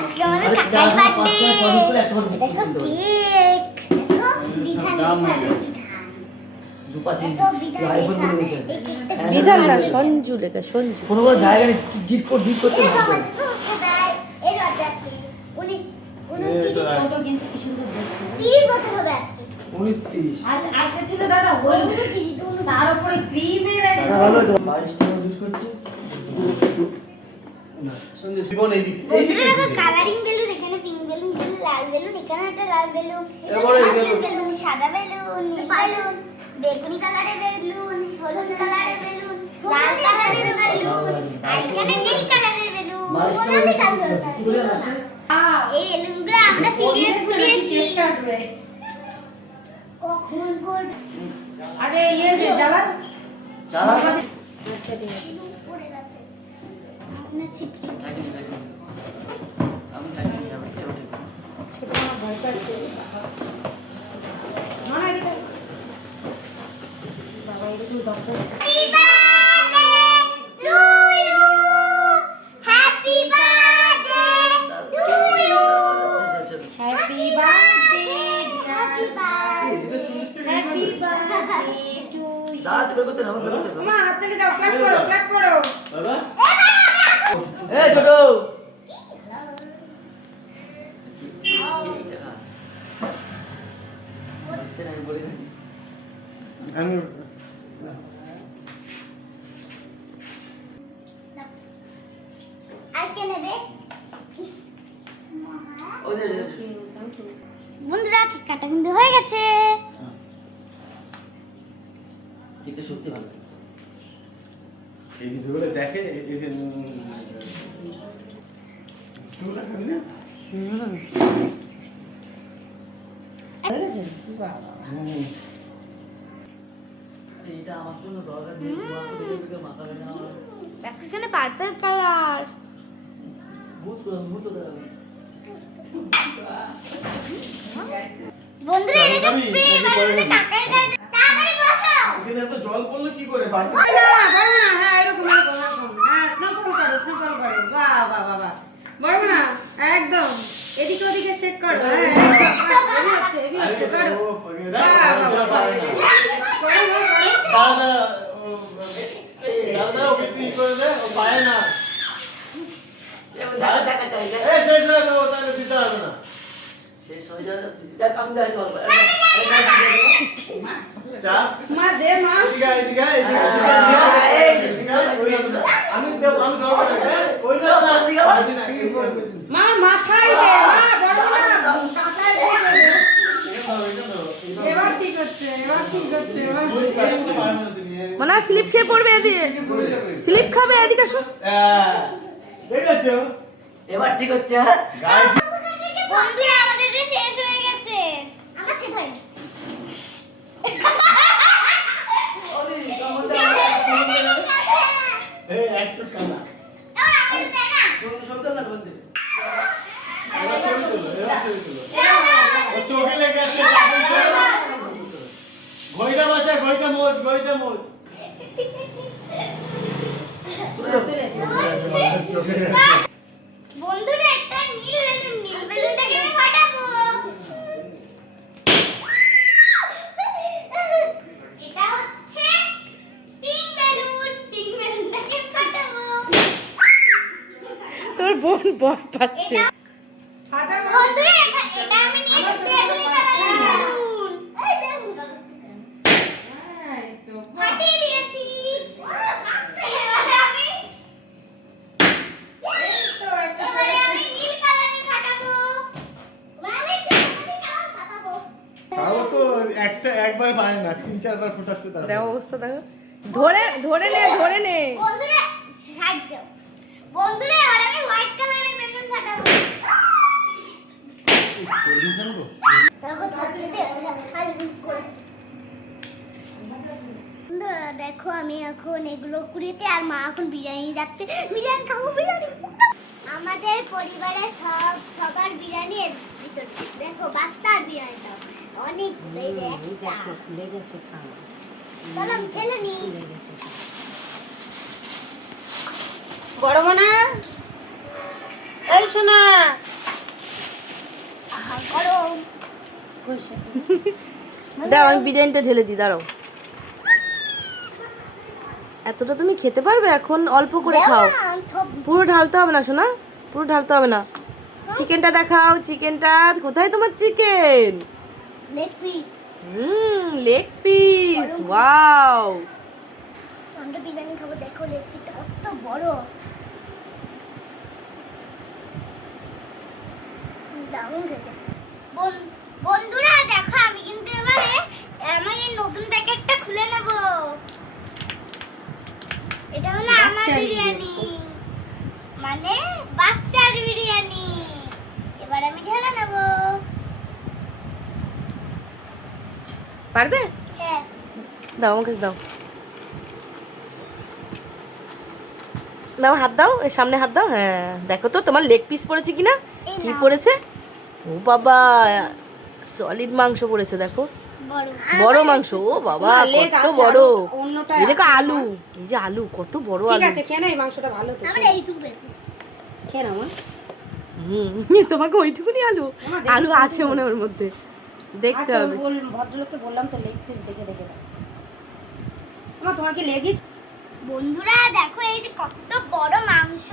আজকে আমাদের কাকাই বার্থডে। দেখো কেক, দেখো বিধান বিধান না সঞ্জু লেখা সঞ্জু কোনো কোনো জায়গায় ডিট করতে না কালারিং বেলুন, এখানে পিঙ্ক বেলুন, লাল বেলুন, এখানে একটা লাল বেলুন, বেলুন, সাদা বেলুন, নীল বেলুন, বেগুনি কালারের বেলুন, হলুদ কালারের বেলুন, লাল কালারের বেলুন, আর এখানে নীল কালারের বেলুন। এই বেলুনগুলো আমরা ফুলিয়েছি। কখন গোল আরে ইয়ে যে জ্বালা জ্বালা পড়ে গেছে আপনার ছিটকে ছোট মামা ভয় পাচ্ছে মানা এটা বাবা এরকম ডক্টর মা হাত থেকে দাও ক্ল্যাপ করো বাবা এই ছোট আমি আর কে নেবে? বন্ধুরা কেক কাটা কিন্তু হয়ে গেছে। এটা সত্যি ভালো এই ভিডিওগুলো দেখে এই যে এটা আমার জন্য দরকার নেই মাথা ব্যথা আমার দেখো এখানে পার্পল কালার। ভূত দেখাবে বন্ধুরা এটা তো স্প্রে বানাতে টাকাই দেয় না। তাড়াতাড়ি বসো। এখানে এত জল পড়লে কি করে পারবে? না হ্যাঁ এরকম হ্যাঁ স্নোফল করো বাহ বাহ বাহ বাহ বলবো না একদম এদিকে ওদিকে চেক করো হ্যাঁ একদম হচ্ছে করো দাদা ওকে ঠিক করে দে, ও পায় না। তাহলে দিতে হবে না। শেষ হয়ে যাবে দেখ আমি যাই বলবো চা মা দে মা এদিকে আমি দরকার নেই ওই না মা মাথায় দে মা বড় না মাথায় দে এবার ঠিক হচ্ছে মানে স্লিপ খেয়ে পড়বে এদিকে স্লিপ খাবে এদিকে আসো ঠিক আছে এবার ঠিক হচ্ছে বন্ধুরা আমাদের যে শেষ হয়ে গেছে। আমার খেতে হয়নি। এই এক চুট কানা চোখে লেগে আছে ঘইটা বাঁচা ঘইটা মোট বন্ধুরা একটা নীল বেলুনটাকে আমি ফাটাবো। এটা হচ্ছে পিঙ্ক বেলুনটাকে ফাটাবো। তোর বোন ভয় পাচ্ছে বন্ধুরা এটা আমি নিয়ে বেলুন বেলুন ফাটিয়ে দিয়েছি। এবারে আমি নীল কালার ফাটাবো। তাও তো একবার পারে না 3-4 বার ফুটাচ্ছে তার দেখো অবস্থা দেখো ধরে নে বন্ধুরা সাইড যাও। বন্ধুরা এবারে আমি হোয়াইট কালারের বেলুন ফাটাবো। বন্ধুরা দেখো আমি এখন এগুলো কুড়িতে আর মা এখন বিরিয়ানি রাখতে বিরিয়ানি খাবো বিরিয়ানি। আমাদের পরিবারের সবার বিরিয়ানি এর ভিতর দেখো বাচ্চার বিরিয়ানিটা অনেক খুলে গেছে খাওয়া চলো খেলে নি। বড় মনা এই শোনা গরম। দাও আমি বিরিয়ানিটা ঢেলে দিই, দাঁড়াও। এতটা তুমি খেতে পারবে? এখন অল্প করে খাও, পুরো ঢালতে হবে না সোনা, পুরো ঢালতে হবে না। চিকেনটা দেখাও, চিকেনটা কোথায় তোমার chicken? Leg piece. Leg piece, wow. আমরা বিরিয়ানি খাবো, দেখো লেগ পিসটা কত বড়। দারুণ খেতে। বন্ধুরা দেখো, আমি কিন্তু এবারে আমার এই নতুন প্যাকেটটা খুলে নেব। এটা হলো আমার বাচ্চার বিরিয়ানি, মানে বাচ্চার বিরিয়ানি। এবার আমি ঢেলে নেব। পারবে? হ্যাঁ। দাও আমার কাছে দাও, দাও হাত দাও, এর সামনে হাত দাও। হ্যাঁ দেখো তো তোমার লেগ পিস পড়েছে কিনা। এই কি নাও। পড়েছে? ও বাবা, সলিড মাংস পড়েছে দেখো, বড়। বড় মাংস। ও বাবা না, leg কত আছে, বড়। অন্যটা এই দেখো আছে, আলু, এই যে আলু, কত বড় ঠিক আলু। আছে, কেন এই মাংসটা ভালো তো, আমার এইটুকু রয়েছে। খেয়ে নাও, তোমাকে ওইটুকুনি আলু, আমার আলু দেখতে আছে মনে হয় ওর মধ্যে, দেখতে আচ্ছা হবে। ভদ্রলোককে বললাম তো লেগ পিস দেখে দেখে দাও। আমার তোমার কি লেগেছে? বন্ধুরা দেখো, এই যে কত বড় মাংস,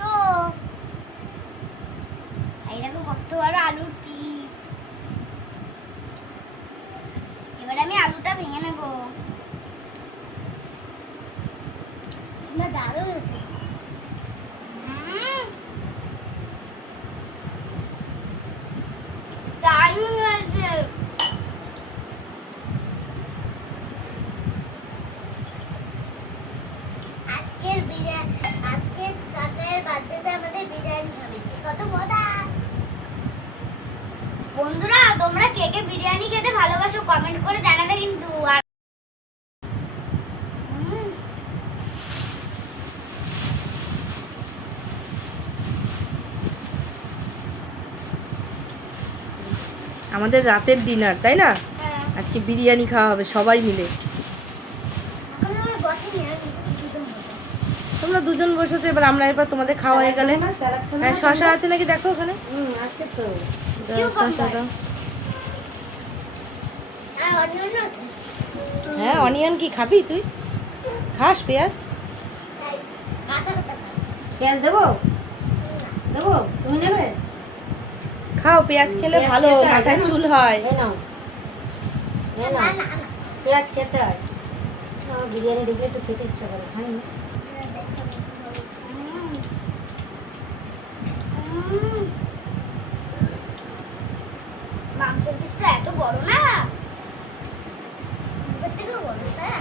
এই দেখো কত বড় আলুর পিস। এবার আমি আলুটা ভেঙে নেব। না দারুণ হয়েছে। দারুণ হয়েছে। আজকের বিরিয়ানি, আজকের কাকার বার্থডেতে আমাদের বিরিয়ানি হবে, কত মজা। বন্ধুরা তোমরা কে কে বিরিয়ানি খেতে ভালোবাসো কমেন্ট করে জানাবে কিন্তু। আর আমাদের রাতের ডিনার, তাই না? হ্যাঁ, আজকে বিরিয়ানি খাওয়া হবে সবাই মিলে। এখন আমরা বসিনি, আমি দুজন বসবো। তোমরা দুজন বসেছো, এবার আমরা এবার তোমাদের খাওয়া হয়ে গেলে। হ্যাঁ শশা আছে নাকি দেখো ওখানে, আছে তো। দাও, শশা দাও। আর অন্য আছে? হ্যাঁ অনিয়ন কি খাবি তুই? খাস পেঁয়াজ? তাই, কাটা কাটা খাও। পেঁয়াজ দেবো, দেবো, তুমি নেবে? খাও, পেঁয়াজ খেলে পেঁয়াজ ভালো, খেতে হয়, মাথায় জানো? চুল হয়। এই নাও, এই না নাও, না না। পেঁয়াজ খেতে হয়। আমার বিরিয়ানি দেখলে একটু খেতে ইচ্ছা করে, খাই না। মাংসের পিসটা এত বড় না, মুখের থেকেও বড়, তাই না?